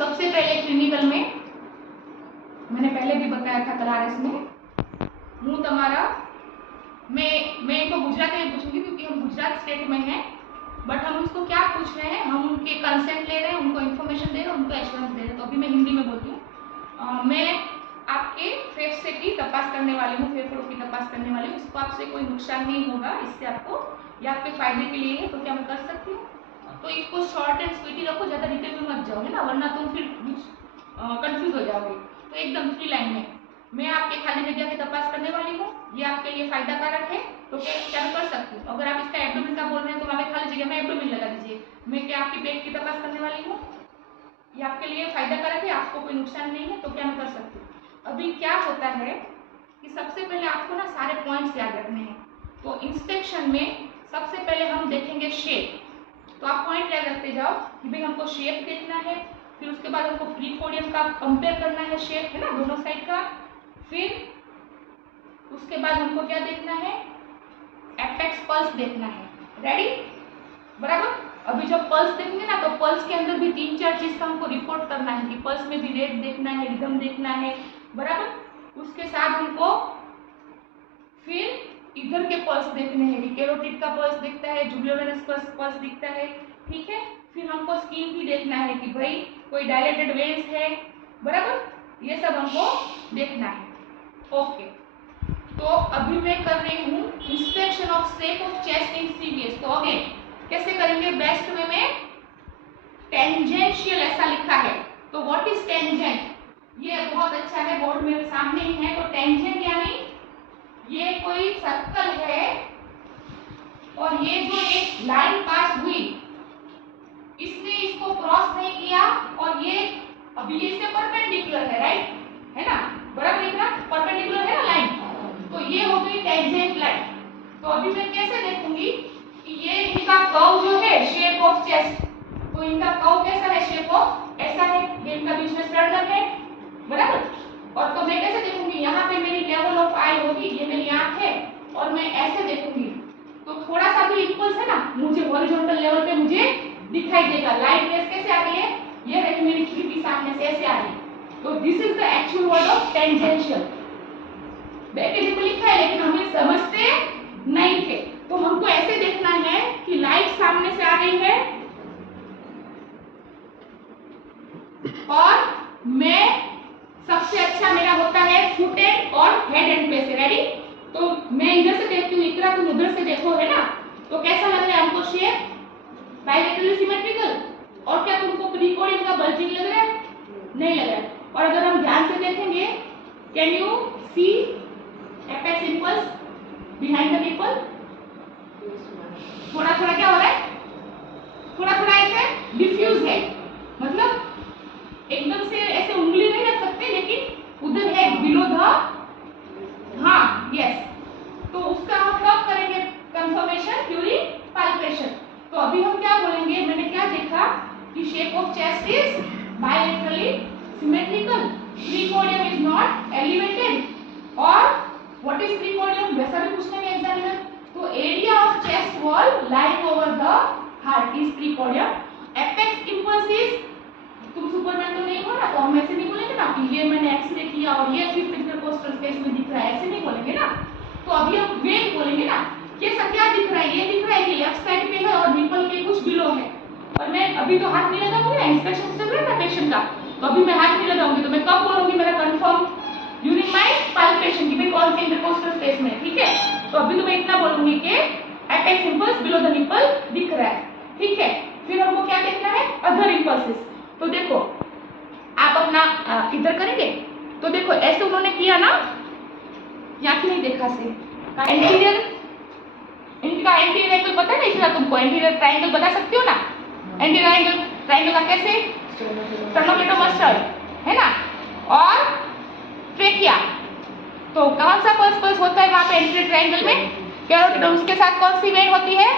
सबसे पहले क्लिनिकल में मैंने पहले भी बताया था क्लास में, હું તમારા मैं इनको गुजराती में पूछूंगी क्योंकि हम गुजरात स्टेट में हैं, बट हम उसको क्या पूछ रहे हैं, हम उनके कंसेंट ले रहे हैं, उनको इन्फॉर्मेशन दे रहे हैं, उनको एश्योरेंस दे रहे हैं। तो अभी मैं हिंदी में बोलती हूँ। मैं आपके फेफड़े की तपास करने वाली हूँ, फेफड़ों की तपास करने वाली हूँ। इसको आपसे कोई नुकसान नहीं होगा, इससे आपको या आपके फायदे के लिए है, तो क्या मैं कर सकती हूँ? तो इसको शॉर्ट एंड स्वीटी रखो, ज़्यादा डिटेल में मत जाओ, है ना, वरना तुम फिर कंफ्यूज हो जाओगे। तो एकदम फ्री लाइन में मैं आपके खाली जगह की तपास करने वाली हूँ, ये आपके लिए फायदा कारक है, तो क्या मैं कर सकती हूँ? अगर आप इसका एब्डोमेन का बोल रहे हैं तो हमें खाली जगह में एब्डोमेन लगा दीजिए। मैं क्या आपकी पेट की तपास करने वाली हूँ, ये आपके लिए फायदा कारक है, आपको कोई नुकसान नहीं है, तो क्या मैं कर सकती हूँ? अभी क्या होता है कि सबसे पहले आपको ना सारे पॉइंट्स याद रखने हैं। तो इंस्पेक्शन में सबसे पहले हम देखेंगे शेप, तो आप पॉइंट याद रखते जाओ कि भाई हमको शेप देखना है, फिर उसके बाद हमको प्रीपोडियम का कंपेयर करना है, शेप है ना दोनों साइड का, फिर उसके बाद हमको क्या देखना है, एपेक्स पल्स देखना है। रेडी, बराबर। अभी जब पल्स देखेंगे ना, तो पल्स के अंदर भी 3-4 चीज का हमको रिपोर्ट करना है कि पल्स में भी रेट देखना है, रिदम देखना है, बराबर। उसके साथ हमको फिर इधर के पल्स देखने हैं कि कैरोटिड का पल्स दिखता है, जुगुलर पल्स दिखता है, ठीक है। फिर हमको स्किन भी देखना है कि भाई कोई डायलेटेड वेन्स है, बराबर, ये सब हमको देखना है। ओके, तो अभी मैं कर रही हूँ inspection of shape of chest in CVS. तो अगेन कैसे करेंगे बेस्ट वे में, टेंजेंशियल ऐसा लिखा है, तो व्हाट इज टेंजेंट, ये बहुत अच्छा है, बोर्ड मेरे सामने ही है। तो टेंजेंट यानी ये कोई सर्कल है और ये जो एक लाइन पास हुई, इसने इसको क्रॉस नहीं किया, और ये अभी इसके परपेंडिकुलर है, राइट, है ना, बराबर लिखना, परपेंडिकुलर है ना लाइन, तो ये हो गई टेंजेंट लाइन। तो अभी मैं कैसे देखूंगी कि ये इनका कर्व जो है शेप ऑफ चेस्ट, तो इनका कर्व कैसा है, शेप ऑफ ऐसा है, ये इनका बीच में स्ट्रेटनर है, बराबर। और तो मैं कैसे देखूंगी, यहाँ पे मेरी लेवल ऑफ आई होगी, ये मेरी आंख है, और मैं ऐसे देखूंगी, तो थोड़ा सा भी इक्वल्स है ना, मुझे हॉरिजॉन्टल लेवल पे मुझे दिखाई देगा। लाइट रेस कैसे आ रही है, ये देखिए मेरी खिड़की सामने से ऐसे आ रही है। तो this is the actual word of tangential. Back पे लिखा है लेकिन हमें समझते नहीं थे, तो हमको ऐसे देखना है कि लाइट सामने से आ रही है और मैं सबसे अच्छा मेरा होता है फुट एंड और हेड एंड पे से। रेडी, तो मैं इधर से देखती हूँ, इकरा तुम उधर से देखो, है ना, तो कैसा लग रहा है हमको शेप, बायलैटरली सिमेट्रिकल। और क्या तुमको प्रीपोडियम का बल्जिंग लग रहा है, नहीं लग रहा है। और अगर हम ध्यान से देखेंगे, can you see apex impulse behind the nipple, थोड़ा थोड़ा क्या हो रहा है, थोड़ा थोड़ा ऐसे डिफ्यूज है, मतलब एकदम से ऐसे उंगली नहीं रख सकते, लेकिन उधर है बिलो द, हाँ यस, तो उसका हम कब करेंगे कंफर्मेशन, ड्यूरिंग पाल्पेशन। तो अभी हम क्या बोलेंगे, मैंने क्या देखा कि shape of chest is bilaterally symmetrical, precordium is not elevated, और व्हाट इज प्रीपोडियम वैसा भी पूछने में एग्जामिनर, तो area of chest wall lying over the heart is precordium. Apex impulse is, तुम सुपरमैन तो नहीं हो ना, तो हम ऐसे नहीं बोलेंगे ना कि ये मैंने एक्सरे किया और ये फिफ्थ इंटरकोस्टल स्पेस में दिख रहा है, ऐसे नहीं बोलेंगे ना। तो अभी हम वेन बोलेंगे ना, कैसा क्या दिख रहा है, ये दिख रहा है कि लेफ्ट साइड पे है और निपल के कुछ बिलो है, और मैं अभी तो हाथ नहीं लगाऊंगी ना, इंस्पेक्शन चल रहा है ना पेशेंट का, तो अभी मैं हाथ नहीं लगाऊंगी, तो मैं कब बोलूंगी मेरा कंफर्म, ड्यूरिंग माय पाल्पेशन कि भाई कौन से इंटरकोस्टल स्पेस में, ठीक है। तो अभी तो मैं इतना बोलूंगी कि apex impulse below the nipple दिख रहा है, ठीक है। फिर हमको क्या देखना है, अदर इंपल्सेस। तो देखो आप अपना इधर करेंगे, तो देखो ऐसे उन्होंने किया ना, यहाँ नहीं देखा से एंटीरियर, इनका एंटीरियर एंगल पता है ना, तुमको एंटीरियर ट्रायंगल बता सकती हो ना, एंटीरियर एंगल ट्रायंगल का कैसे, स्टर्नोक्लेटोमस्टल है ना, और ट्रेकिया, तो कौन सा पल्स होता है वहां पे एंटीरियर ट्रायंगल में, कैरोटिड, उसके साथ कौन सी वेन होती है,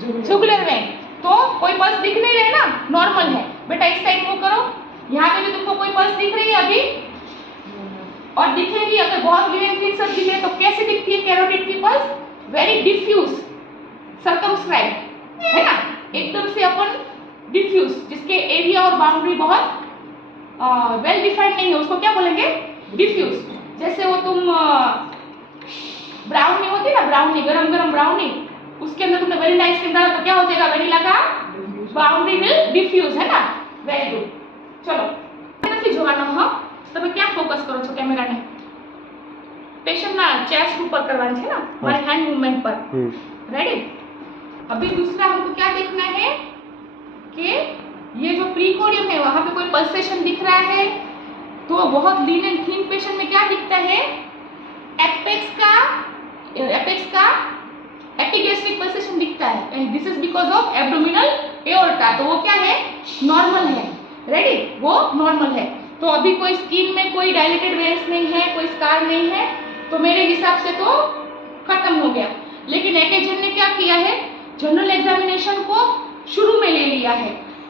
जुगुलर वेन। तो कोई पल्स दिख नहीं रहे ना, नॉर्मल है, बेटा इस साइड मूव करो, यहाँ पे भी तुमको कोई पल्स दिख रही है अभी, और दिखेगी, अगर बहुत विवेक सब दिखे तो कैसे दिखती है कैरोटिड की पल्स, वेरी डिफ्यूज, सर्कमस्क्राइब, है ना, एकदम से अपन डिफ्यूज, जिसके एरिया एरिया और बाउंड्री बहुत वेल डिफाइंड नहीं है, उसको क्या बोलेंगे, डिफ्यूज। जैसे वो तुम ब्राउनी होती ना, ब्राउनी, गरम गरम ब्राउनी, उसके अंदर तुमने वेनिला आइसक्रीम डाला तो क्या हो जाएगा, वेनिला का बाउंड्री विल डिफ्यूज, है ना। Very good. चलो નથી જોવાનો હા, તમે ક્યાં ફોકસ કરો છો કેમેરાને, પેશન્ટના ચેસ્ટ ઉપર કરવાની છે ना, हमारे हैंड मूवमेंट पर। रेडी। अभी दूसरा हमको क्या देखना है कि ये जो प्रीकोर्डियम है वहां पे कोई पल्सेशन दिख रहा है, तो बहुत लीन एंड थिन पेशेंट में क्या दिखता है, एपेक्स का एपिगैस्ट्रिक पल्सेशन दिखता है, and this is because of abdominal aorta, तो वो क्या है, नॉर्मल है। रेडी, वो नॉर्मल है। तो अभी कोई स्किन में कोई डायलेटेड वेन्स नहीं है, कोई स्कार नहीं है, तो मेरे हिसाब से तो खत्म हो गया। लेकिन एकेजन ने क्या किया है, जनरल एग्जामिनेशन को शुरू में ले लिया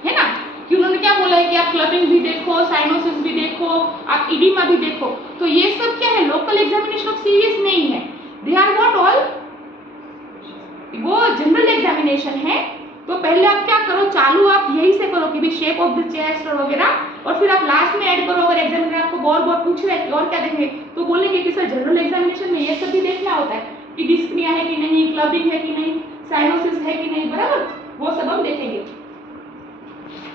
है ना, कि उन्होंने क्या बोला है कि आप क्लबिंग भी देखो, साइनोसिस भी देखो, आप इडिमा भी देखो, तो ये सब क्या है, लोकल एग्जामिनेशन ऑफ सीरियस नहीं है, दे आर नॉट ऑल, वो जनरल एग्जामिनेशन है। तो पहले आप क्या करो, चालू आप यही से करो कि भी शेप ऑफ द चेस्ट और वगैरह, और फिर आप लास्ट में ऐड करो। अगर एग्जामिनर आपको बहुत पूछ रहे हैं कि और क्या देखेंगे, तो बोलेंगे कि सर जनरल एग्जामिनेशन में ये सब भी देखना होता है कि डिस्कनिया है कि नहीं, क्लबिंग है कि नहीं, साइनोसिस है कि नहीं, बराबर, वो सब हम देखेंगे।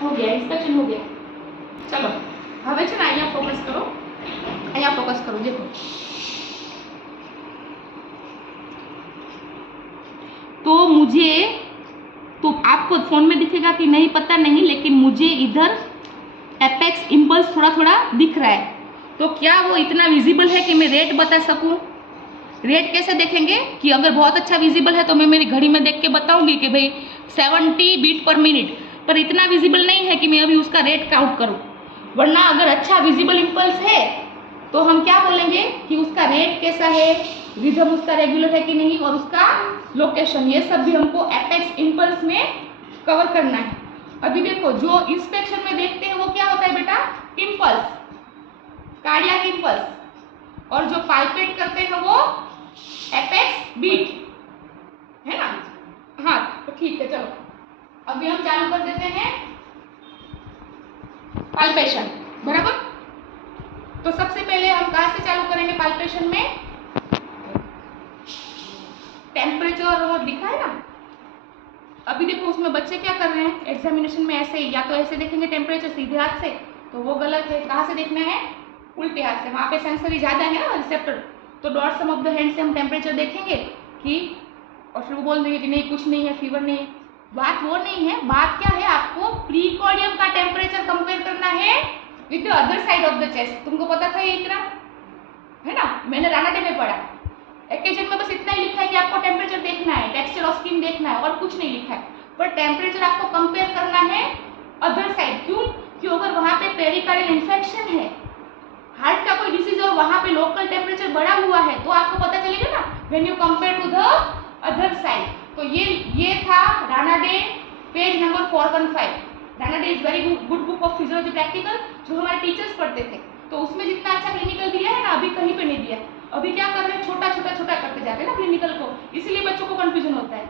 हो गया, इंस्पेक्शन हो गया। चलो હવે છે ને અહીંયા ફોકસ કરો, અહીંયા ફોકસ કરો, देखो। तो मुझे, तो आपको फोन में दिखेगा कि नहीं पता नहीं, लेकिन मुझे इधर एपेक्स इम्पल्स थोड़ा थोड़ा दिख रहा है। तो क्या वो इतना विजिबल है कि मैं रेट बता सकूं? रेट कैसे देखेंगे कि अगर बहुत अच्छा विजिबल है तो मैं मेरी घड़ी में देख के बताऊंगी कि भाई 70 बीट पर मिनट, पर इतना विजिबल नहीं है कि मैं अभी उसका रेट काउंट करूं। वरना अगर अच्छा विजिबल इम्पल्स है तो हम क्या बोलेंगे कि उसका रेट कैसा है, रिदम उसका रेगुलर है कि नहीं, और उसका लोकेशन, ये सब भी हमको एपेक्स इम्पल्स में कवर करना है। अभी देखो, जो इंस्पेक्शन में देखते हैं वो क्या होता है बेटा, इम्पल्स, कार्डियक इम्पल्स, और जो पाल्पेट करते हैं वो एपेक्स बीट, है ना। हाँ तो ठीक है, चलो अभी हम चालू कर देते हैं पाल्पेशन, बराबर। तो सबसे पहले हम कहाँ से चालू करेंगे पाल्पेशन में, टेम्परेचर वो दिखा है ना। अभी देखो उसमें बच्चे क्या कर रहे हैं एग्जामिनेशन में, ऐसे या तो ऐसे देखेंगे टेम्परेचर सीधे हाथ से, तो वो गलत है। कहाँ से देखना है, उल्टे हाथ से, वहाँ पे सेंसरी ज़्यादा है ना, रिसेप्टर, तो dorsum of the hand से हम टेम्परेचर देखेंगे कि, और फिर वो बोल देंगे कि नहीं कुछ नहीं है, फीवर नहीं है। बात वो नहीं है, बात क्या है, आपको प्रीकॉर्डियम का टेम्परेचर कंपेयर करना है with the other side of the chest. तुमको पता था ये इतना, है ना, मैंने रानाडे में पढ़ा। एकेजन में बस इतना ही लिखा है कि आपको टेम्परेचर देखना है, टेक्सचर ऑफ स्किन देखना है, और कुछ नहीं लिखा है। पर टेम्परेचर आपको कंपेयर करना है अदर साइड। क्यों? क्योंकि अगर वहाँ पे पेरिकार्डियल इन्फेक्शन है, हार्ट का कोई डिसीज और वहाँ पे लोकल टेम्परेचर बढ़ा हुआ है, तो आपको पता चलेगा ना when you compare to the other side. तो ये था Ranade, page number 415। Ranade is very good book of physiology practical, जो हमारे टीचर्स पढ़ते थे। तो उसमें जितना अच्छा क्लिनिकल दिया है ना, अभी कहीं पे नहीं दिया। अभी क्या कर रहे हैं, छोटा छोटा छोटा करते जाते हैं ना क्लिनिकल को, इसीलिए बच्चों को कंफ्यूजन होता है।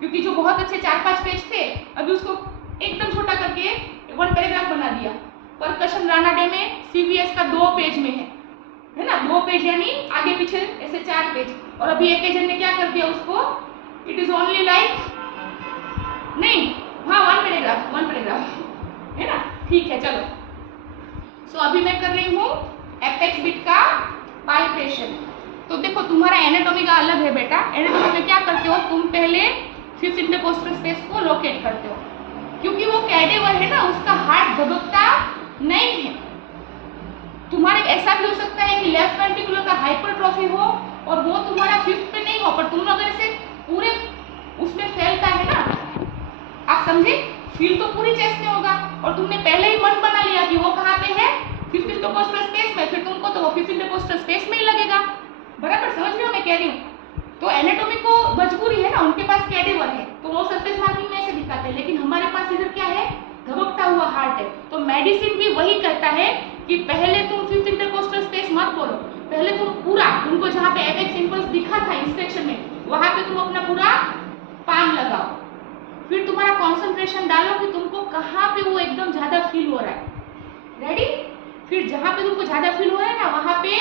क्योंकि जो बहुत अच्छे 4-5 पेज थे, अभी उसको एकदम छोटा करके 1 पैराग्राफ बना दिया। परकशन रानाडे में सीवीएस का 2 पेज में है ना, 2 पेज यानी आगे पीछे ऐसे 4 पेज। और अभी एकेजन ने क्या कर दिया उसको, इट इज ओनली लाइक, नहीं हाँ 1 पैराग्राफ है ना, ठीक है चलो। सो अभी मैं कर रही हूँ एपेक्स बीट का पाल्पेशन। तो देखो तुम्हारा एनाटॉमी का अलग है बेटा। एनाटॉमी में क्या करते हो, तुम पहले 5th इंटरकोस्टल स्पेस को लोकेट करते हो, क्योंकि वो कैडेवर है ना, उसका हार्ट धबकता नहीं है। तुम्हारे ऐसा भी हो सकता है कि लेफ्ट वेंट्रिकुलर का हाइपरट्रॉफी हो और वो तुम्हारा 5th पे नहीं हो, पर तुम अगर इसे पूरे उसमें फैलता है ना, आप समझे, फील तो पूरी चेस्ट में होगा, और तुमने पहले ही मन बना लिया कि वो कहाँ पे है, 5th इंटरकोस्टल स्पेस में, फिर तुमको तो वो 5th इंटरकोस्टल स्पेस में ही लगेगा। बराबर समझ रहे हो मैं कह रही हूँ। तो एनाटॉमी को मजबूरी है ना, उनके पास कैडेवर है, तो वो सरफेस मार्किंग में ऐसे दिखाते हैं, लेकिन हमारे पास इधर क्या है, धबकता हुआ हार्ट है। तो मेडिसिन भी वही कहता है कि पहले तुम 5th इंटरकोस्टल स्पेस मत बोलो, पहले तुम पूरा, तुमको जहाँ पे एपेक्स इम्पल्स दिखा था इंस्पेक्शन में, वहाँ पे तुम अपना पूरा पाम लगाओ, फिर तुम्हारा कंसंट्रेशन डालो कि तुमको कहाँ पे वो एकदम फील हो रहा है। रेडी? फिर जहां पे तुमको ज्यादा फील हो रहा है ना वहां पे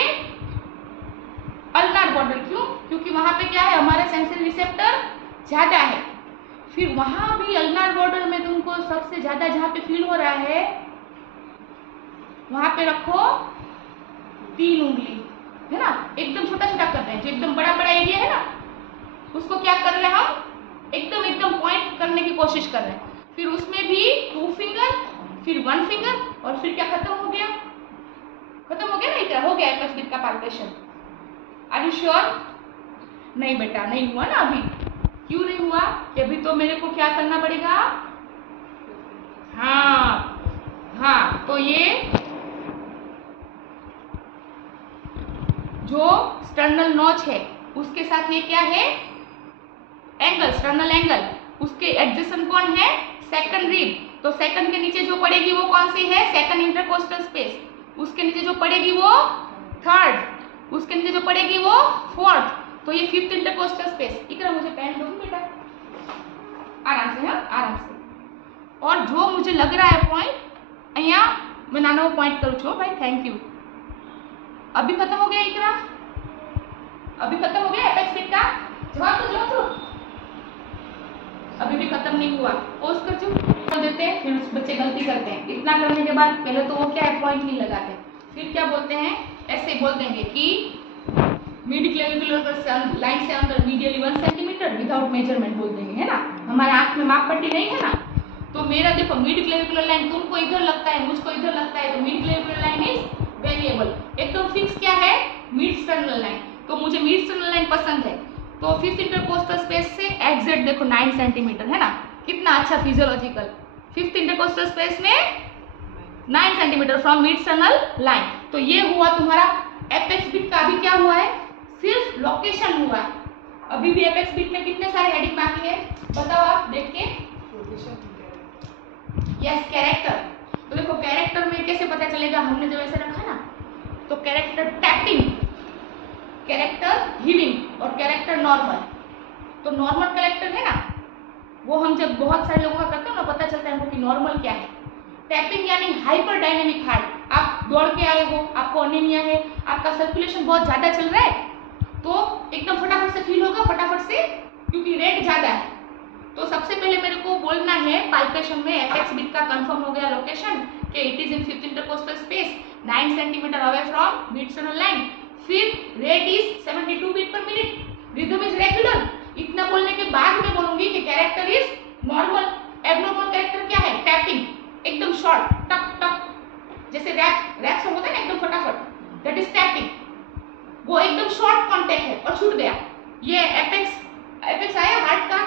अल्नार बॉर्डर। क्यों? क्योंकि वहां पे क्या है, हमारा सेंसरी रिसेप्टर ज्यादा है। फिर वहां भी अल्नार बॉर्डर में तुमको सबसे ज्यादा जहां पे फील हो रहा है वहां पे रखो 3 उंगली, है ना। एकदम छोटा छोटा कर रहे हैं, जो एकदम बड़ा बड़ा एरिया है ना उसको क्या कर रहे हैं हम, एकदम पॉइंट करने की कोशिश कर रहे हैं। फिर उसमें भी 2 फिंगर, फिर 1 फिंगर, और फिर क्या खत्म हो गया, खत्म हो गया ना, इतना हो गया एपेक्स बीट का पाल्पेशन। Are you sure? नहीं बेटा, नहीं हुआ ना अभी। क्यों नहीं हुआ? कि अभी तो मेरे को क्या करना पड़ेगा, हाँ, तो ये जो स्टर्नल नॉच है उसके साथ ये क्या है, एंगल, स्टर्नल एंगल, उसके एडजेसेंट कौन है, सेकंड रिब। तो सेकंड के नीचे जो पड़ेगी वो कौन सी है, सेकंड इंटरकोस्टल स्पेस। उसके नीचे जो पड़ेगी वो थर्ड, उसके नीचे जो पड़ेगी वो फोर्थ, तो ये फिफ्थ इंटरकोस्टल स्पेस। इतना मुझे पेन दो बेटा, आराम से, हाँ आराम से। और जो मुझे लग रहा है पॉइंट અહીંયા मैं नानो पॉइंट करूँ छो भाई, थैंक यू। अभी खत्म हो गया इकरा, अभी खत्म हो गया एपेक्स बीट का, जवाब तो अभी भी खत्म नहीं हुआ। पोज कर जो देते हैं, फिर उस बच्चे गलती करते हैं। इतना करने के बाद पहले तो वो क्या है, पॉइंट नहीं लगाते, फिर क्या बोलते हैं, ऐसे बोल देंगे कि मिड क्लेविकुलर लाइन से अंदर मीडियली 1 सेंटीमीटर विदाउट मेजरमेंट बोल देंगे, है ना। हमारे आंख में माप पट्टी नहीं है ना, तो मेरा देखो मिड क्लेविकुलर लाइन तुमको इधर लगता है, मुझको इधर लगता है, तो mid clavicular line is variable. एकदम फिक्स क्या है, मिड स्टर्नल लाइन। तो मुझे मिड स्टर्नल लाइन पसंद है, तो फिफ्थ इंटरकोस्टल स्पेस से एग्जैक्ट देखो 9 सेंटीमीटर, है ना। कितना अच्छा फिजियोलॉजिकल, फिफ्थ इंटरकोस्टल स्पेस में 9 centimetre from mid sternal line. तो ये हुआ तुम्हारा एपेक्स बीट का। अभी क्या हुआ है, सिर्फ लोकेशन हुआ है। अभी भी एपेक्स बीट में कितने सारे हेडिंग बाकी है, बताओ आप देख के। Yes, character. तो देखो कैरेक्टर में कैसे पता चलेगा, हमने जब ऐसे रखा ना, तो कैरेक्टर टैपिंग, कैरेक्टर हिविंग और कैरेक्टर नॉर्मल। तो नॉर्मल कैरेक्टर है ना, वो हम जब बहुत सारे लोगों का करते हैं ना पता चलता है हमको कि नॉर्मल क्या है। टैपिंग यानी हाइपर डायनेमिक हार्ट। आप दौड़ के आए हो, आपको अनीमिया है, आपका सर्कुलेशन बहुत ज्यादा चल रहा है, तो एकदम फटाफट से फील होगा, फटाफट से, क्योंकि रेट ज्यादा है। तो सबसे पहले मेरे को बोलना है पाल्पेशन में एपेक्स बीट का कंफर्म हो गया लोकेशन कि it is in fifth intercostal space 9 centimetre away from mid sternal line. फिर rate is 72 beat per minute, rhythm is regular. इतना बोलने के बाद मैं बोलूंगी कि character is normal. Abnormal character क्या है, टैपिंग, एकदम शॉर्ट, टक टक, जैसे रैप सॉन्ग होता है ना एकदम फटाफट, दैट इज टैपिंग। वो एकदम शॉर्ट कांटेक्ट है और छूट गया। ये एपेक्स आया हार्ट का,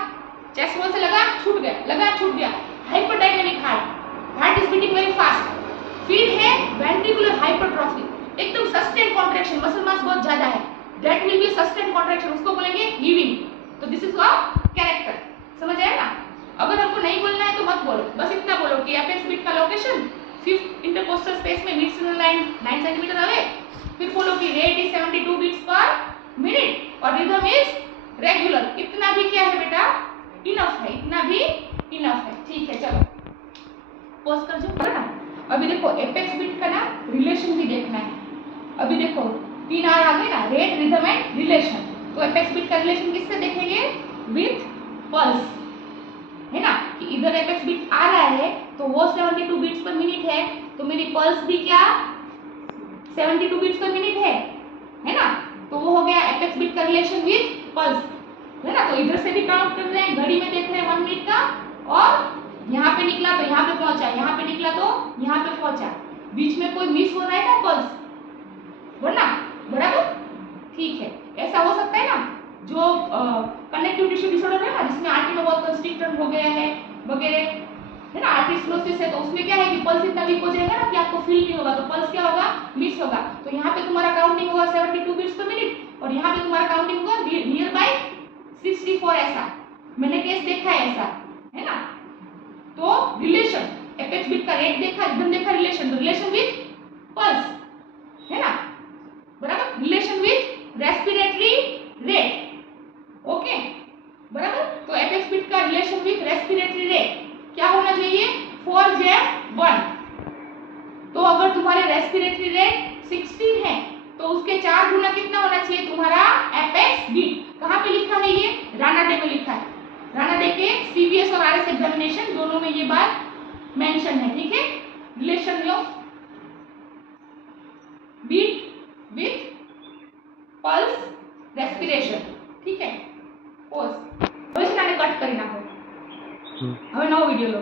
चेस्ट वॉल से लगा छूट गया, लगा छूट गया। Hyper dynamic heart is beating very fast. फिर है वेंट्रिकुलर हाइपरट्रॉफी, एकदम सस्टेन कॉन्ट्रैक्शन, मसल मास बहुत ज्यादा है, that will be sustain contraction, उसको बोलेंगे हीविंग। तो दिस इज व्हाट कैरेक्टर, समझ आया ना। अगर हमको नहीं बोलना है तो मत बोलो, बस इतना बोलो कि एपेक्स बीट का लोकेशन फिफ्थ इंटरकोस्टल स्पेस में mid sternal line 9 centimetre away. फिर बोलो कि rate is 72 beats per minute और रिदम इज रेगुलर। इतना भी क्या है बेटा, इनफ है, इतना भी इनफ है। ठीक है, चलो पॉज कर जो ना। अभी देखो एपेक्स बीट का ना रिलेशन भी देखना है। अभी देखो 3 आर आ गए ना, रेट, रिदम एंड रिलेशन। तो एपेक्स बीट का रिलेशन किससे देखेंगे, विथ पल्स, है ना, कि इधर एपेक्स बीट आ रहा है तो वो 72 बीट्स पर मिनट है, तो मेरी पल्स भी क्या 72 बीट्स पर मिनट है ना। तो वो हो गया एपेक्स बीट का रिलेशन विथ पल्स, है ना। तो इधर से भी काउंट कर रहे हैं, घड़ी में देख रहे हैं 1 मिनट का, और यहाँ पे निकला तो यहाँ पे पहुंचा, यहाँ पे निकला तो यहाँ पे पहुंचा, बीच में कोई मिस हो रहा है क्या पल्स, वरना बराबर। ठीक है, ऐसा हो सकता है ना, जो कनेक्टिव टिश्यू डिसऑर्डर है ना, जिसमें आर्टरी में बहुत कंस्ट्रिक्टर हो गया है वगैरह, है ना, आर्टरीस्क्लोसिस है, तो उसमें क्या है कि पल्स इतना वीक हो जाएगा ना कि आपको फील नहीं होगा, तो पल्स क्या होगा, मिस होगा। तो यहाँ पे तुम्हारा काउंटिंग होगा 72 बीट्स पर मिनट, और यहाँ पे तुम्हारा काउंटिंग होगा नियर बाय 64। ऐसा मैंने केस देखा है, ऐसा है ना। तो रिलेशन एपेक्स बीट का रेट देखा, रिदम देखा, रिलेशन, तो रिलेशन विथ पल्स, है ना, बराबर, relation with respiratory rate, okay बराबर। तो एपेक्स बीट का रिलेशन विथ रेस्पिरेटरी रेट क्या होना चाहिए, 4Z1, रेस्पिरेटरी रेट 16 है तो उसके 4 गुना कितना होना चाहिए तुम्हारा एपेक्स बीट। कहाँ पे लिखा है ये? रानाडे में लिखा है। रानाडे के सीबीएस और आरएस एग्जामिनेशन दोनों में ये बात मेंशन है, ठीक है। Relation of beat with pulse respiration, ठीक है। પોઝ હવે છે ને આને કટ કરી નાખો, હવે નવો વિડિયો લો।